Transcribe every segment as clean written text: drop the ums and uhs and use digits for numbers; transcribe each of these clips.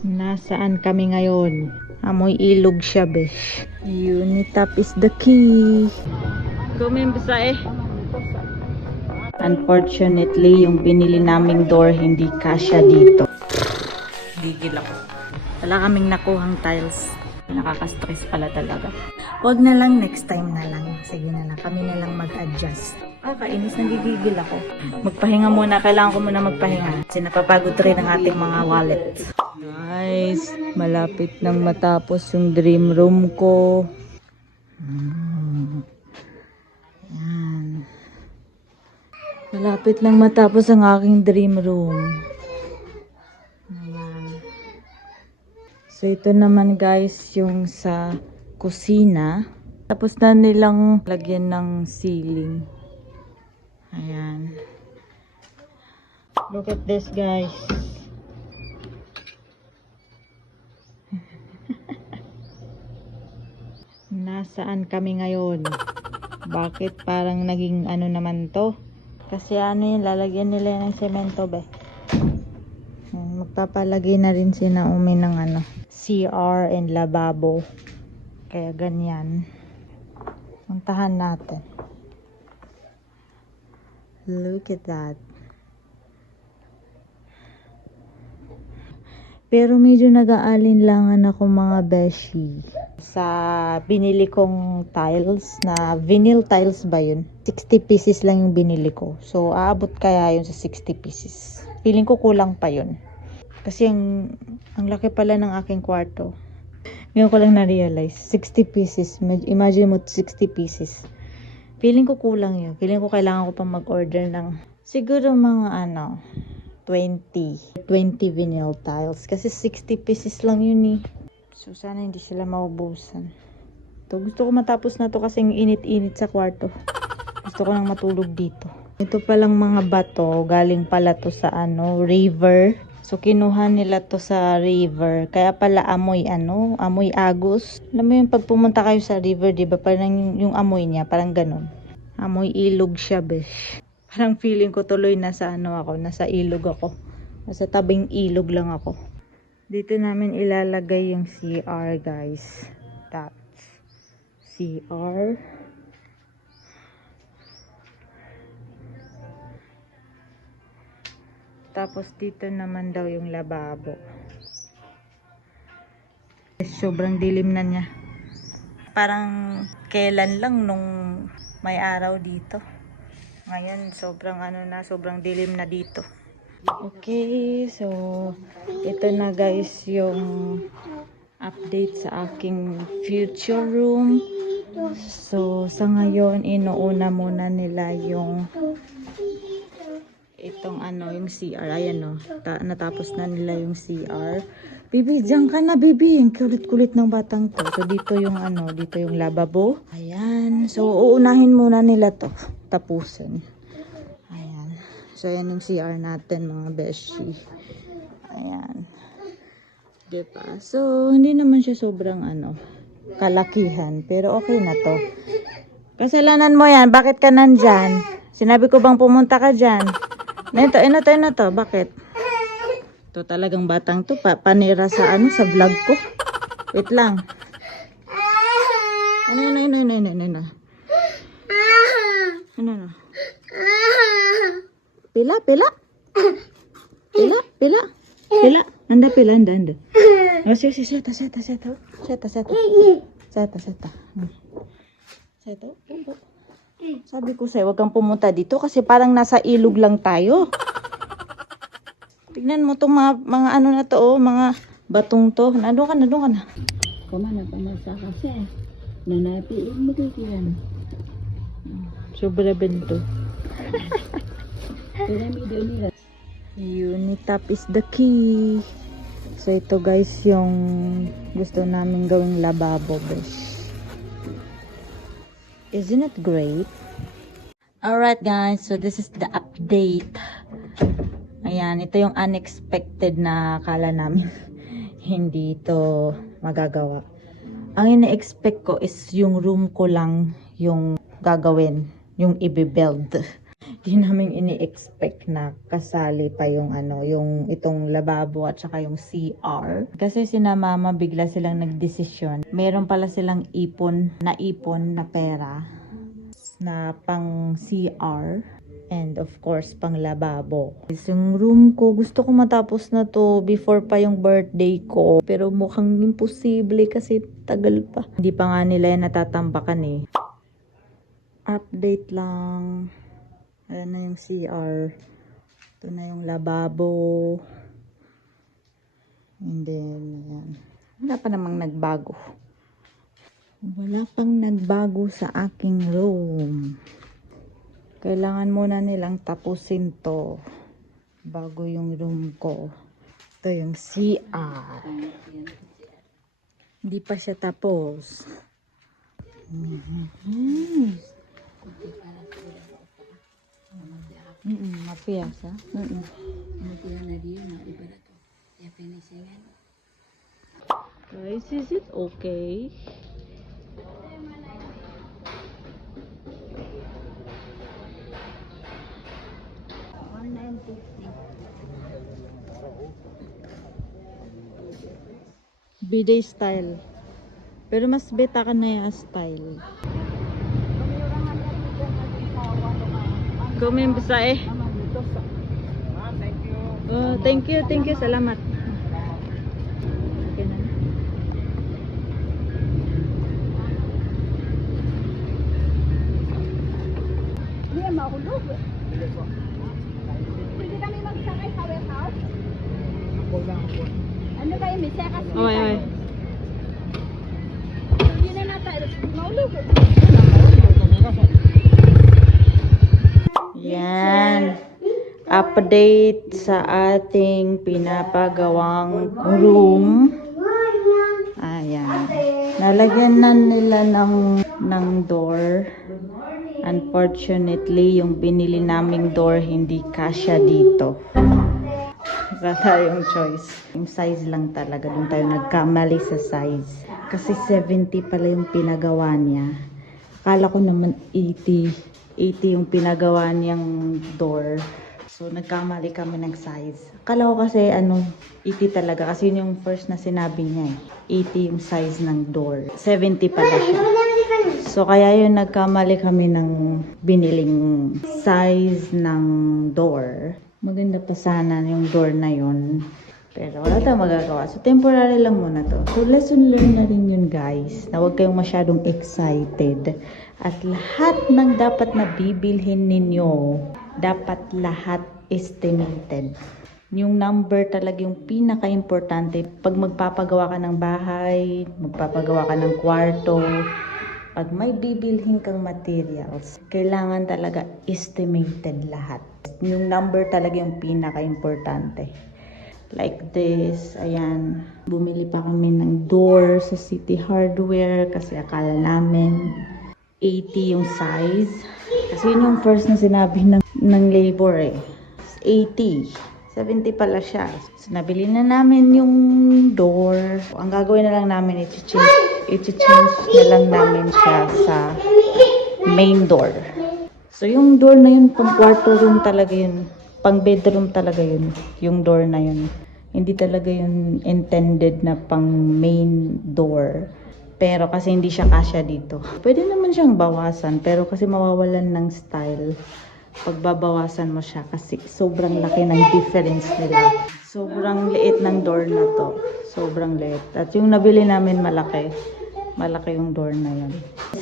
Nasaan kami ngayon? Amoy ilog siya, besh. Unitap is the key. Kumimsa eh. Unfortunately, yung binili naming door hindi kasya dito. Gigil ako. Wala kaming nakuhang tiles. Nakaka-stress pala talaga. Huwag na lang, next time na lang. Sige na lang, kami na lang mag-adjust. Kainis, nagigigil ako. Magpahinga muna, kailangan ko muna magpahinga. Kasi napapagod rin ang ating mga wallet. Guys, malapit nang matapos yung dream room ko. Yan. Malapit nang matapos ang aking dream room. Ayan. So ito naman guys yung sa kusina. Tapos na nilang lagyan ng ceiling. Ayan. Look at this guys. Nasaan kami ngayon? Bakit parang naging ano naman to? Kasi ano yun, lalagyan nila ng semento be. Magpapalagay na rin si Naomi ng ano, CR and lababo. Kaya ganyan. Puntahan natin. Look at that. Pero medyo nag-aalinlangan ako mga beshi. Sa binili kong tiles na vinyl tiles ba yun? 60 pieces lang yung binili ko. So aabot kaya yun sa 60 pieces. Feeling ko kulang pa yun. Kasi ang laki pala ng aking kwarto. Ngayon ko lang na-realize. 60 pieces. Imagine mo 60 pieces. Feeling ko kulang yun. Feeling ko kailangan ko pa mag-order ng siguro mga 20 vinyl tiles. Kasi 60 pieces lang yun eh. So sana hindi sila maubusan. Gusto ko matapos na to kasi init-init sa kwarto. Gusto ko nang matulog dito. Ito palang mga bato. Galing pala to sa river. So kinuha nila to sa river. Kaya pala amoy amoy agos. Alam mo yung pag pumunta kayo sa river, di ba? Parang yung amoy niya, parang ganun. Amoy ilog siya, besh. Parang feeling ko tuloy nasa nasa ilog ako. Nasa tabing ilog lang ako. Dito namin ilalagay yung CR, guys. That's CR. Tapos dito naman daw yung lababo. Sobrang dilim na niya. Parang kailan lang nung may araw dito. Ngayon sobrang sobrang dilim na dito. Okay, so ito na guys yung update sa aking future room. So sa ngayon inuuna muna nila yung itong yung CR. Ayan natapos na nila yung CR. Bibi, diyan ka na, bibi. Ang kulit-kulit ng batang to. So dito yung dito yung lababo. Ayan. So uunahin muna nila to. Tapusin. Ayan. So ayan yung CR natin mga beshi. Ayan. Diba? So hindi naman siya sobrang kalakihan. Pero okay na to. Kasalanan mo yan. Bakit ka nandyan? Sinabi ko bang pumunta ka dyan? Ito. Bakit? Ito talagang batang to. Panira sa sa vlog ko. Wait lang. Ano? Pila. Anda. Oh, sige, seta. Seta. Sabi ko sa'yo, huwag kang pumunta dito kasi parang nasa ilog lang tayo. Tignan mo itong mga na to, mga batong to. Doon ka na. Kumana pamasa kasi. Nanapiin mo kikiyan. Sobra bento. Piramido nila. Unitap is the key. So ito guys yung gusto namin gawing lababo, besh. Isn't it great? Alright guys, so this is the update. Ayan, ito yung unexpected na akala namin. Hindi ito magagawa. Ang ina-expect ko is yung room ko lang yung gagawin, yung i-build. Di namin ini-expect na kasali pa yung yung itong lababo at saka yung CR. Kasi sina mama bigla silang nagdesisyon. Meron pala silang ipon na pera na pang CR. And of course, pang lababo. Yung room ko, gusto ko matapos na to before pa yung birthday ko. Pero mukhang imposible kasi tagal pa. Hindi pa nga nila yan natatambakan eh. Update lang. Ayan na yung CR. Ito na yung lababo. And then, ayan. Wala pa namang nagbago. Wala pang nagbago sa aking room. Kailangan muna nilang tapusin to bago yung room ko. Ito yung CR. Hindi pa siya tapos. Mapiyasa. Guys, is it okay? Bidet style. Pero mas beta ka na yung style. Kumim bisa eh. Oh, thank you, salamat. Okay na. Hindi mahulog. Pwede kami magsakay sa warehouse? Ano kayo, may sekas? Okay. Yun na natin, mahulog. Yan. Update sa ating pinapagawang room. Ayan. Nalagyan na nila ng door. Unfortunately, yung binili naming door hindi kasya dito. Wala tayong choice. Yung size lang talaga. Doon tayo nagkamali sa size. Kasi 70 pala yung pinagawa niya. Akala ko naman 80 yung pinagawa niyang door. So, nagkamali kami ng size. Akala ko kasi 80 talaga. Kasi yun yung first na sinabi niya eh. 80 yung size ng door. 70 pala siya. So, kaya yun nagkamali kami ng biniling size ng door. Maganda pa sana yung door na yun. Pero wala tayong magagawa. So, temporary lang muna to. So, lesson learned na rin yun, guys. Na huwag kayong masyadong excited. At lahat ng dapat na bibilhin ninyo, dapat lahat estimated. Yung number talaga yung pinaka-importante. Pag magpapagawa ka ng bahay, magpapagawa ka ng kwarto, pag may bibilhin kang materials, kailangan talaga estimated lahat. Yung number talaga yung pinaka-importante. Like this, ayan. Bumili pa kami ng door sa City Hardware kasi akala namin 80 yung size. Kasi yun yung first na sinabi ng labor eh. 80. 70 pala siya. So, nabili na namin yung door. Ang gagawin na lang namin, i-change na lang namin siya sa main door. So, yung door na yun, pang kwarto room talaga yun. Pang bedroom talaga yun. Yung door na yun. Hindi talaga yun intended na pang main door. Pero kasi hindi siya kasya dito. Pwede naman siyang bawasan. Pero kasi mawawalan ng style. Pagbabawasan mo siya kasi sobrang laki ng difference nila. Sobrang liit ng door na to. Sobrang liit. At yung nabili namin malaki. Malaki yung door na yun.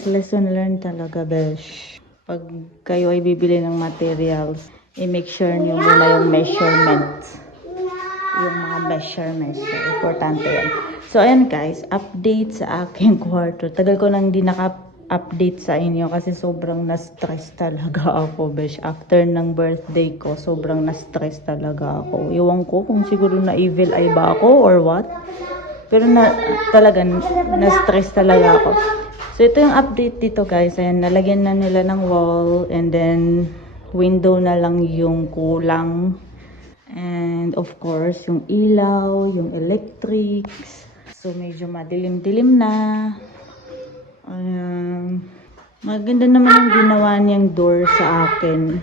Lesson learned talaga, besh. Pag kayo ay bibili ng materials, i-make sure nyo muna yung measurement. Yung mga measurements. Importante yan. So, ayan guys. Update sa aking kwarto. Tagal ko nang di naka-update sa inyo kasi sobrang na-stress talaga ako, besh. After ng birthday ko, sobrang na-stress talaga ako. Iwan ko kung siguro na evil eye ba ako or what. Pero talaga, na-stress talaga ako. So, ito yung update dito guys. Ayan, nalagyan na nila ng wall and then window na lang yung kulang. And of course, yung ilaw, yung electrics. So, medyo madilim-dilim na. Maganda naman yung ginawa niyang door sa akin.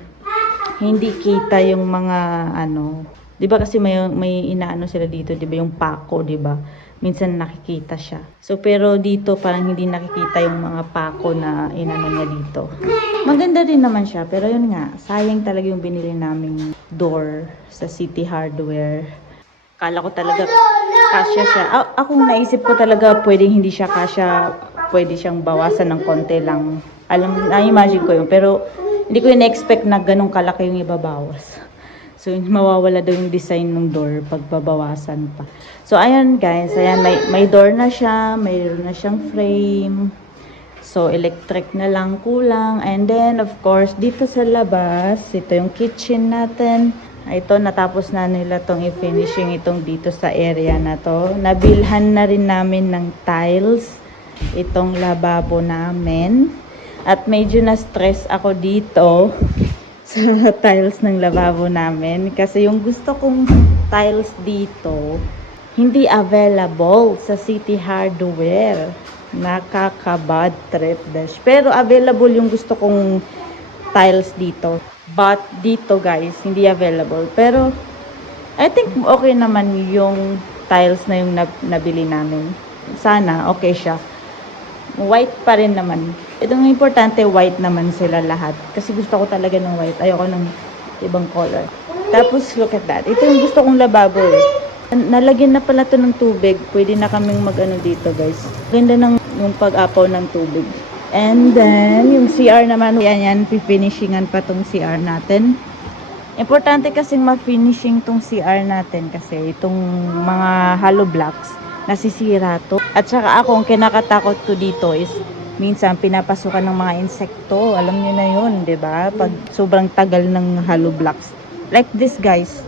hindi kita yung mga ano, 'di ba kasi may inaano sila dito, 'di ba, yung pako, 'di ba? Minsan nakikita siya. So pero dito parang hindi nakikita yung mga pako na inano niya dito. Maganda din naman siya, pero yun nga, sayang talaga yung binili naming door sa City Hardware. Kala ko talaga kasya siya. Ako naisip ko talaga pwedeng hindi siya kasya, pwede siyang bawasan ng konti lang. Na-imagine ko yun, pero hindi ko in-expect na ganun kalaki yung ibabawas. So, mawawala daw yung design ng door pag babawasan pa. So, ayan guys, ayan, may door na siya, mayroon na siyang frame. So, electric na lang kulang. And then, of course, dito sa labas, ito yung kitchen natin. Ito, natapos na nila tong i-finishing itong dito sa area na to. Nabilhan na rin namin ng tiles itong lababo namin. At medyo na-stress ako dito sa tiles ng lababo namin. Kasi yung gusto kong tiles dito, hindi available sa City Hardware. Nakaka-bad trip, dash. Pero available yung gusto kong tiles dito. But dito guys, hindi available. Pero I think okay naman yung tiles na yung nabili namin. Sana okay siya. White pa rin naman. Itong importante, white naman sila lahat. Kasi gusto ko talaga ng white. Ayoko ng ibang color. Tapos look at that. Ito yung gusto kong lababo eh. Nalagyan na pala to ng tubig. Pwede na kaming mag-ano dito guys. Ganda ng yung pag-apaw ng tubig. And then, yung CR naman, yan, finishingan pa tong CR natin. Importante kasing ma-finishing tong CR natin kasi itong mga hollow blocks, nasisira to. At saka ako, ang kinakatakot ko dito is, minsan pinapasukan ng mga insekto. Alam niyo na yun, 'di ba? Pag sobrang tagal ng hollow blocks. Like this guys.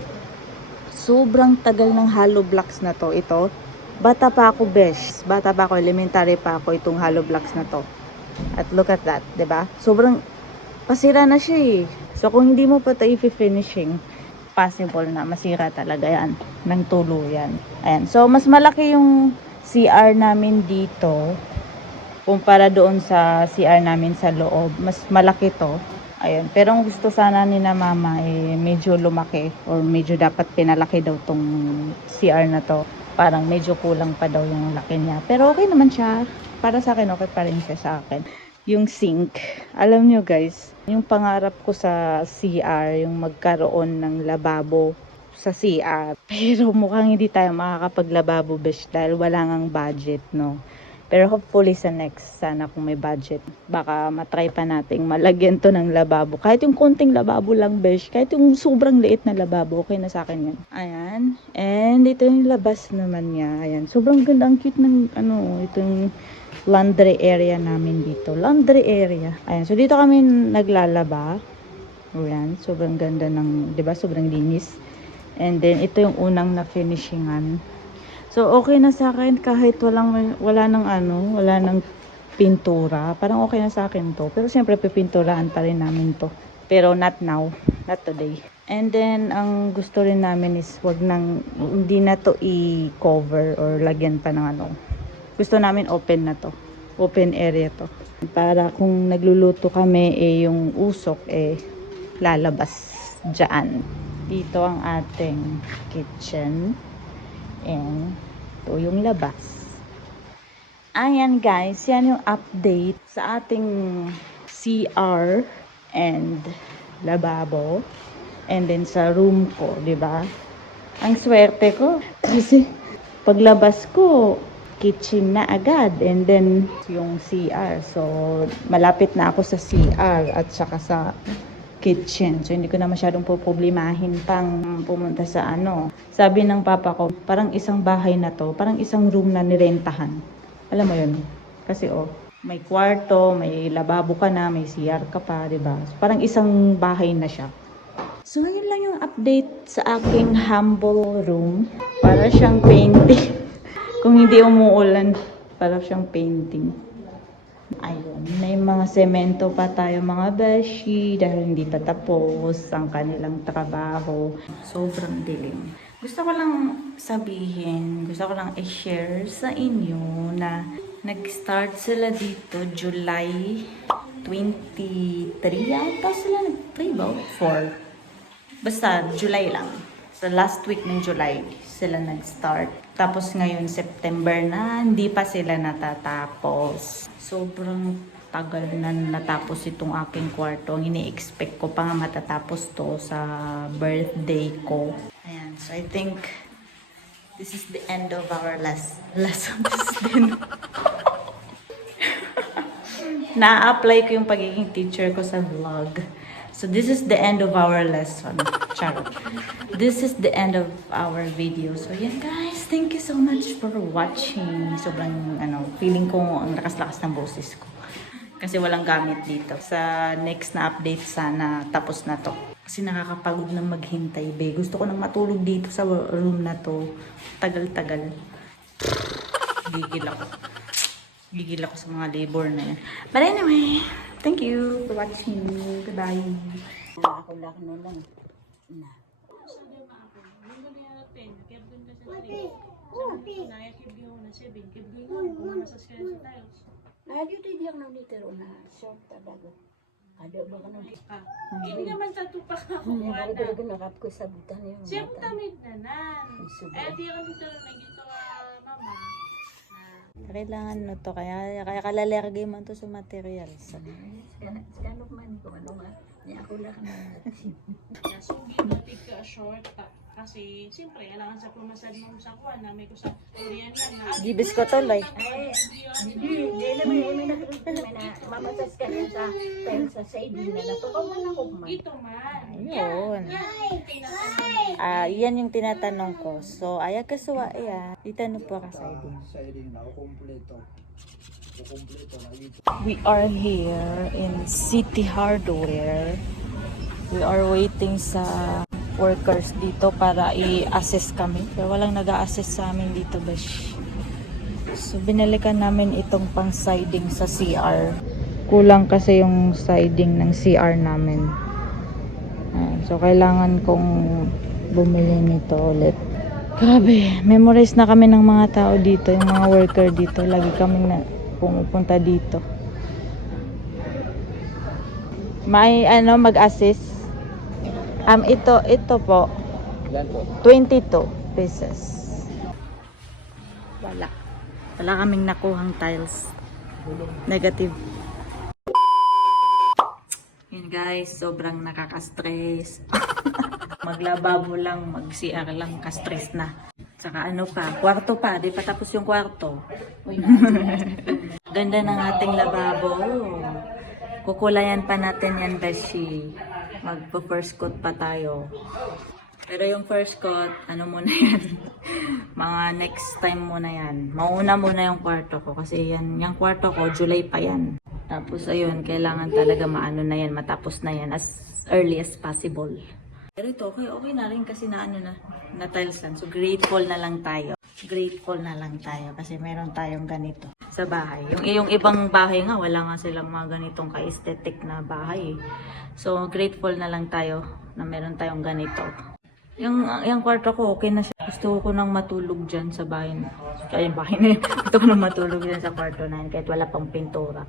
Sobrang tagal ng hollow blocks na to. Ito, bata pa ako, besh. Bata pa ako, elementary pa ako itong hollow blocks na to. At look at that, 'di ba? Sobrang pasira na siya eh. So kung hindi mo pa ito i-finishing, possible na masira talaga yan ng tuluyan. Ayan. So mas malaki yung CR namin dito kumpara doon sa CR namin sa loob. Mas malaki to. Ayan. Pero ang gusto sana ni na mama eh medyo lumaki or medyo dapat pinalaki daw tong CR na to. Parang medyo kulang pa daw yung laki niya. Pero okay naman siya. Para sa akin, okay pa rin siya sa akin. Yung sink. Alam nyo guys, yung pangarap ko sa CR, yung magkaroon ng lababo sa CR. Pero mukhang hindi tayo makakapaglababo, besh, dahil wala ngang budget, no? Pero hopefully sa next, sana kung may budget, baka matry pa nating malagyan to ng lababo. Kahit yung konting lababo lang, besh. Kahit yung sobrang liit na lababo, okay na sa akin yan. Ayan. And ito yung labas naman niya. Ayan. Sobrang ganda. Ang cute ng, itong laundry area namin dito. Laundry area. Ayan. So, dito kami naglalaba. Ayan. Sobrang ganda ng, di ba? Sobrang linis. And then, ito yung unang na finishingan. So, okay na sa akin kahit wala nang pintura. Parang okay na sa akin to. Pero siyempre, pipinturahan pa rin namin to. Pero not now. Not today. And then, ang gusto rin namin is hindi na to i-cover or lagyan pa ng Gusto namin open na to. Open area to. Para kung nagluluto kami, yung usok, lalabas dyan. Dito ang ating kitchen. And ito yung labas. Ayan guys, yan yung update sa ating CR and lababo. And then sa room ko, di ba? Ang swerte ko. Kasi paglabas ko, kitchen na agad. And then yung CR. So, malapit na ako sa CR at saka sa kitchen. So, hindi ko na masyadong poproblemahin pang pumunta sa Sabi ng papa ko, parang isang bahay na to, parang isang room na nirentahan. Alam mo yun? Kasi may kwarto, may lababo ka na, may CR ka pa, diba? So, parang isang bahay na siya. So, yun lang yung update sa aking humble room. Para siyang painting. Kung hindi umuulan, para siyang painting. Ayun, may mga semento pa tayo mga beshi dahil hindi pa tapos ang kanilang trabaho. Sobrang dilim. Gusto ko lang sabihin, gusto ko lang i-share sa inyo na nag-start sila dito July 23 yata sila nag-play ba? 4. Basta July lang. Sa last week ng July sila nag-start. Tapos ngayon September na, hindi pa sila natatapos. Sobrang tagal na natapos itong aking kwarto. Ang ini-expect ko pa nga matatapos to sa birthday ko. Ayan, so I think this is the end of our lesson. Na-apply ko yung pagiging teacher ko sa vlog. So this is the end of our lesson. Charot. This is the end of our video. So yan guys, thank you so much for watching. Sobrang feeling ko ang lakas-lakas ng boses ko. Kasi walang gamit dito. Sa next na update sana tapos na to. Kasi nakakapagod na maghintay, be. Gusto ko nang matulog dito sa room na to. Tagal-tagal. Gigil ako. Gigil ako sa mga labor na yan. But anyway, thank you for watching. Goodbye. Ako lang lang. Ayun din yung nandito na short talaga. Ada ba ka nang Hindi naman sa tupak ako Ay, na. nakap ko sa butan yung Siyempre tamid na nan. Subo. Eh di ako dito na gito mama. Kailangan no to. Kaya kalalergay man to sa materials. Kanok man ko ano nga. Niya ako lang So ginatig ka short kasi siyempre kailangan sa pumasad mo sa kuwan na may ko sa Korean yan na. Gibis ko to, like. Hindi naman na mamasas ka rin sa side na natukaw man ako man. Ito man. Ayun. Yan yung tinatanong ko. So, ayag kasuwa yan. Itanong po ka sa idin. Siding na kumpleto. Kumpleto na ito. We are here in City Hardware. We are waiting sa workers dito para i-assess kami. Pero walang nag-a-assess sa amin dito, besh. So, binalikan namin itong pang siding sa CR. Kulang kasi yung siding ng CR namin. So, kailangan kong bumili nito ulit. Grabe, memorize na kami ng mga tao dito, yung mga worker dito. Lagi kaming pumupunta dito. May mag-assist. Ito po. Ilan po? 22 pesos. Wala kaming nakuhang tiles. Negative. Yun guys, sobrang nakaka-stress. Maglababo lang, mag-CR lang, ka-stress na. Saka kwarto pa, di pa tapos yung kwarto. Ganda ng ating lababo. Kukulayan pa natin yan, beshi. Magpo-first coat pa tayo. Pero yung first coat, muna yan. Mga next time muna yan. Mauna muna yung kwarto ko. Kasi yung kwarto ko, July pa yan. Tapos ayun, kailangan talaga matapos na yan as early as possible. Pero ito, okay na rin kasi na tilesan. So grateful na lang tayo. Grateful na lang tayo kasi meron tayong ganito sa bahay. Yung ibang bahay nga, wala nga silang mga ganitong ka-aesthetic na bahay. So grateful na lang tayo na meron tayong ganito. Yung kwarto ko, okay na siya. Gusto ko nang matulog dyan sa bahay na. Kaya yung bahay na yun. Gusto ko nang matulog dyan sa kwarto na yun kahit wala pang pintura.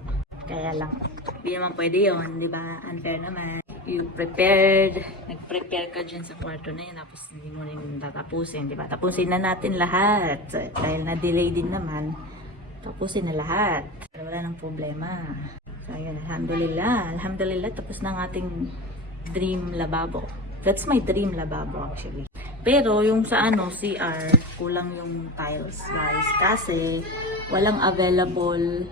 Kaya lang, hindi naman pwede yun, di ba? Unfair naman. You nag-prepare ka dyan sa kwarto na yun, tapos hindi mo rin tatapusin, di ba? Tapusin na natin lahat. Dahil na-delay din naman, tapusin na lahat. Pero wala nang problema. So, ayun, alhamdulillah, tapos na ang ating dream lababo. That's my dream lababo actually. Pero yung sa CR, kulang yung tiles guys. Kasi walang available.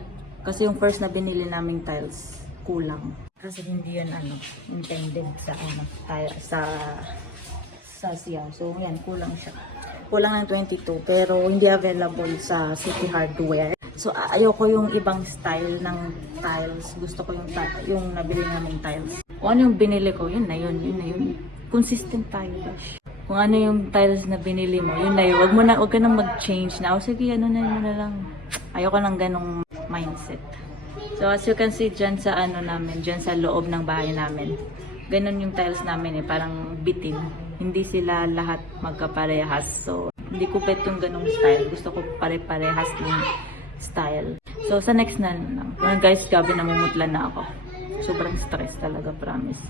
Kasi yung first na binili naming tiles, kulang. Kasi hindi yan intended sa sa CR. So yan, kulang siya. Kulang ng 22 pero hindi available sa City Hardware. So ayoko yung ibang style ng tiles. Gusto ko yung nabili naming tiles. Kung ano yung binili ko, yun na yun. Consistent tayo, gosh. Kung ano yung tiles na binili mo, yun na yun. Wag ka nang mag-change na. O sige, na lang. Ayoko ng ganong mindset. So as you can see dyan sa namin, dyan sa loob ng bahay namin, ganun yung tiles namin parang bitin. Hindi sila lahat magkaparehas. So hindi ko pet yung ganong style. Gusto ko pare-parehas ng style. So sa next guys, gabi namumutla na ako. Sobrang stress talaga, promise.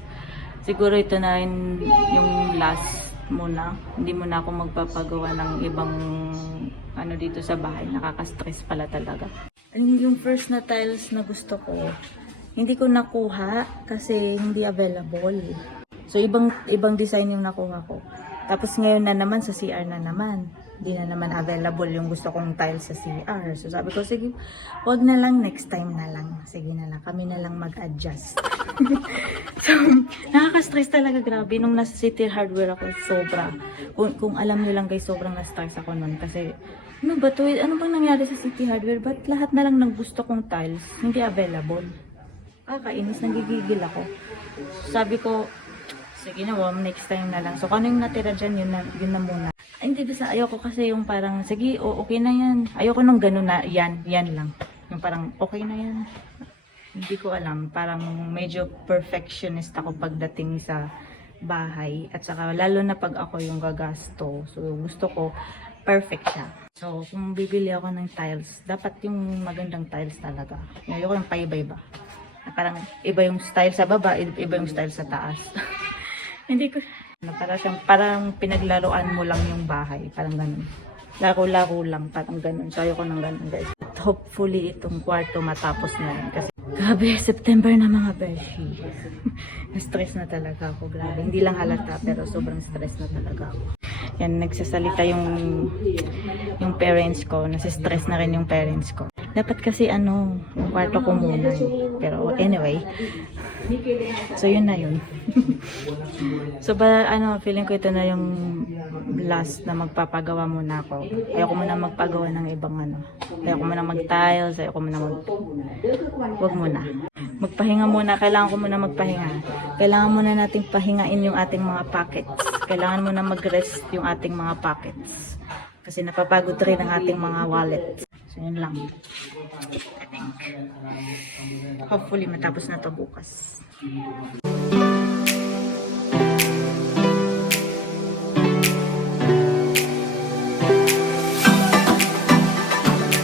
siguro ito na rin yung last muna. Hindi muna ako magpapagawa ng ibang ano dito sa bahay. Nakaka-stress pala talaga. Yung first na tiles na gusto ko, hindi ko nakuha kasi hindi available. So ibang design yung nakuha ko. Tapos ngayon na naman sa CR na naman. Hindi na naman available yung gusto kong tiles sa CR. So sabi ko, sige, wag na lang, next time na lang. Sige na lang, kami na lang mag-adjust. So, nakaka-stress talaga, grabe. Nung nasa City Hardware ako, sobra. Kung alam nyo lang guys, sobrang na-stress ako nun. Kasi, ano ba to? Ano bang nangyari sa City Hardware? Ba't lahat na lang ng gusto kong tiles hindi available? Kakainis, nagigigil ako. Sabi ko, sige na, next time na lang. So, kung ano yung natira dyan, yun na muna. Ay, hindi bisa, ayoko kasi yung parang, sige, okay na yan. Ayoko nung gano'n na, yan lang. Yung parang, okay na yan. Hindi ko alam, parang medyo perfectionist ako pagdating sa bahay. At saka, lalo na pag ako yung gagasto. So, gusto ko, perfect siya. So, kung bibili ako ng tiles, dapat yung magandang tiles talaga. Ayoko yung paiba-iba. Parang, iba yung style sa baba, iba yung style sa taas. Hindi ko, parang pinaglaruan mo lang yung bahay, parang ganun. Laro-laro lang, parang ganun. So, ayoko ng ganun, guys. Hopefully, itong kwarto matapos na rin. Kasi, grabe, September na mga beshi. Stress na talaga ako, grabe. Hindi lang halata, pero sobrang stress na talaga ako. Yan, nagsasalita yung parents ko. Nasistress na rin yung parents ko. Dapat kasi, yung kwarto ko muna. Pero, anyway. So, yun na yun. So, feeling ko ito na yung last na magpapagawa muna ako. Ayoko muna magpagawa ng ibang Ayoko muna mag-tiles, ayoko muna wag muna. Magpahinga muna, kailangan ko muna magpahinga. Kailangan muna nating pahingain yung ating mga pockets. Kailangan muna mag-rest yung ating mga pockets. Kasi napapagod rin ang ating mga wallet. So, yun lang. I think. Hopefully, matapos na to bukas.